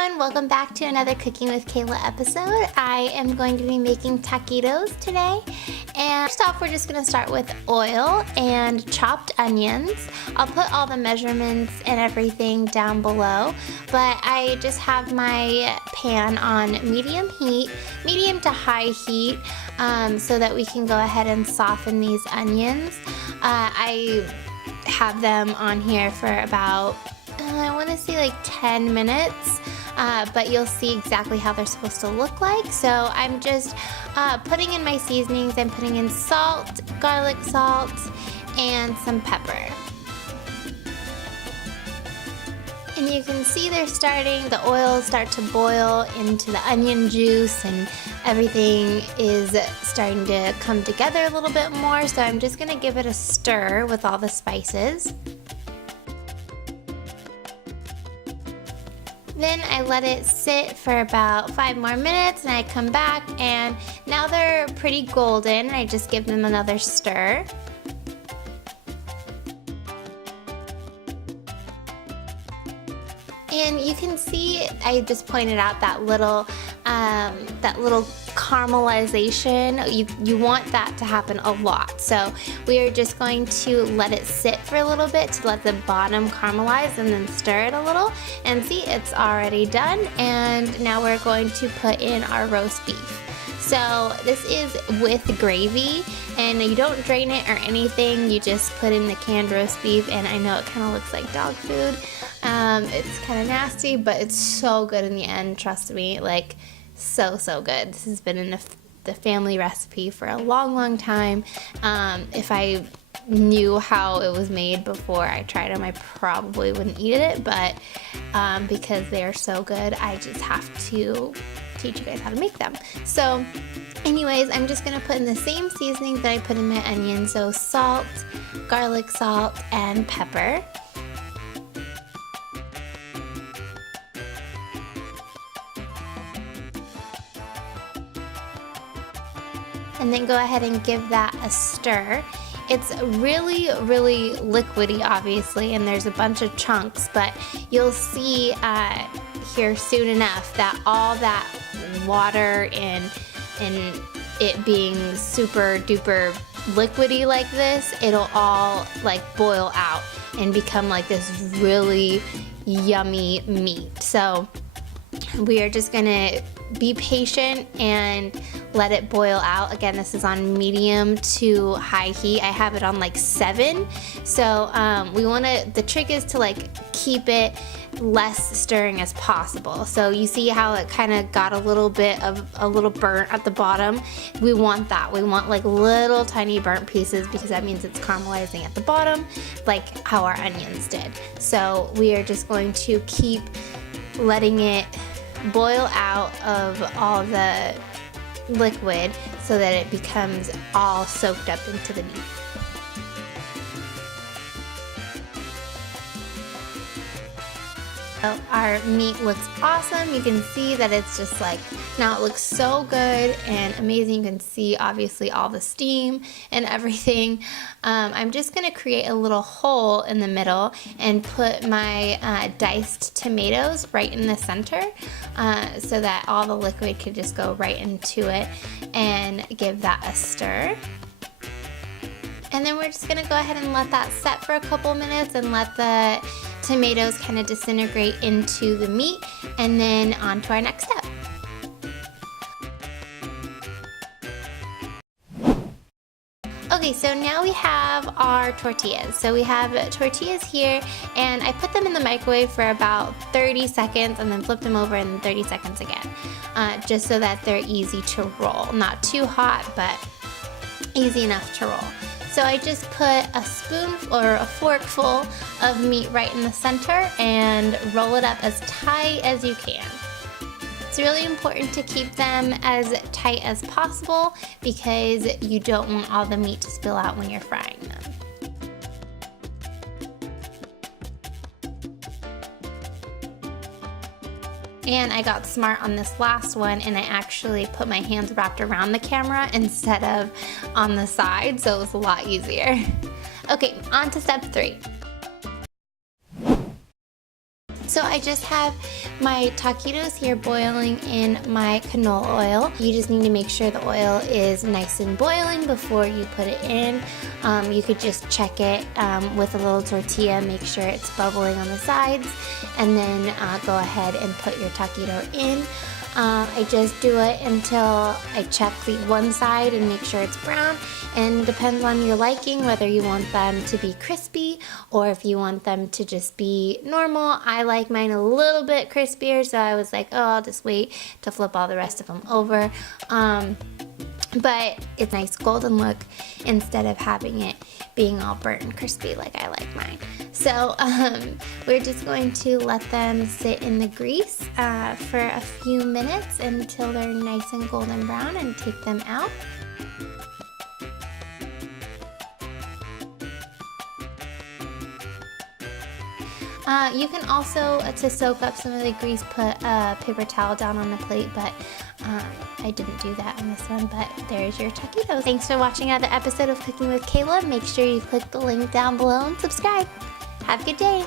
everyone, welcome back to another Cooking with Cayla episode. I am going to be making taquitos today. And first off, we're just going to start with oil and chopped onions. I'll put all the measurements and everything down below, but I just have my pan on medium to high heat, so that we can go ahead and soften these onions. I have them on here for about I want to say like 10 minutes, but you'll see exactly how they're supposed to look like. So I'm just putting in my seasonings. I'm putting in salt, garlic salt, and some pepper. And you can see the oils start to boil into the onion juice, and everything is starting to come together a little bit more. So I'm just gonna give it a stir with all the spices. Then I let it sit for about 5 more minutes, and I come back and now they're pretty golden. I just give them another stir. And you can see I just pointed out that little caramelization. You want that to happen a lot. So we are just going to let it sit for a little bit to let the bottom caramelize, and then stir it a little. And see, it's already done. And now we're going to put in our roast beef. So this is with gravy, and you don't drain it or anything. You just put in the canned roast beef, and I know it kind of looks like dog food. It's kind of nasty, but it's so good in the end, trust me. Like, so good. This has been in the family recipe for a long time. If I knew how it was made before I tried them, I probably wouldn't eat it, but because they are so good, I just have to teach you guys how to make them. So anyways, I'm just gonna put in the same seasonings that I put in my onions, so salt, garlic salt, and pepper. And then go ahead and give that a stir. It's really liquidy, obviously, and there's a bunch of chunks, but you'll see here soon enough that all that water and it being super duper liquidy like this, it'll all like boil out and become like this really yummy meat. So we are just gonna be patient and let it boil out. Again, this is on medium to high heat. I have it on like 7. So the trick is to like keep it less stirring as possible. So you see how it kind of got a little burnt at the bottom. We want that. We want like little tiny burnt pieces, because that means it's caramelizing at the bottom, like how our onions did. So we are just going to keep letting it boil out of all the liquid so that it becomes all soaked up into the meat. So our meat looks awesome. You can see that it's just like, now it looks so good and amazing. You can see obviously all the steam and everything. I'm just gonna create a little hole in the middle and put my diced tomatoes right in the center, so that all the liquid could just go right into it, and give that a stir. And then we're just gonna go ahead and let that set for a couple minutes and let the tomatoes kind of disintegrate into the meat, and then on to our next step. Okay, so now we have our tortillas. So we have tortillas here, and I put them in the microwave for about 30 seconds and then flip them over and 30 seconds again, just so that they're easy to roll. Not too hot, but easy enough to roll. So I just put a spoon or a forkful of meat right in the center and roll it up as tight as you can. It's really important to keep them as tight as possible, because you don't want all the meat to spill out when you're frying them. And I got smart on this last one, and I actually put my hands wrapped around the camera instead of on the side, so it was a lot easier. Okay, on to step 3. So I just have my taquitos here boiling in my canola oil. You just need to make sure the oil is nice and boiling before you put it in. You could just check it with a little tortilla, make sure it's bubbling on the sides, and then go ahead and put your taquito in. I just do it until I check the one side and make sure it's brown, and depends on your liking whether you want them to be crispy or if you want them to just be normal. I like mine a little bit crispier, so I was like, oh, I'll just wait to flip all the rest of them over. But it's a nice golden look instead of having it being all burnt and crispy like I like mine. So we're just going to let them sit in the grease for a few minutes until they're nice and golden brown, and take them out. You can also, to soak up some of the grease, put a paper towel down on the plate, but I didn't do that on this one. But there's your taquitos. Thanks for watching another episode of Cooking with Cayla. Make sure you click the link down below and subscribe. Have a good day.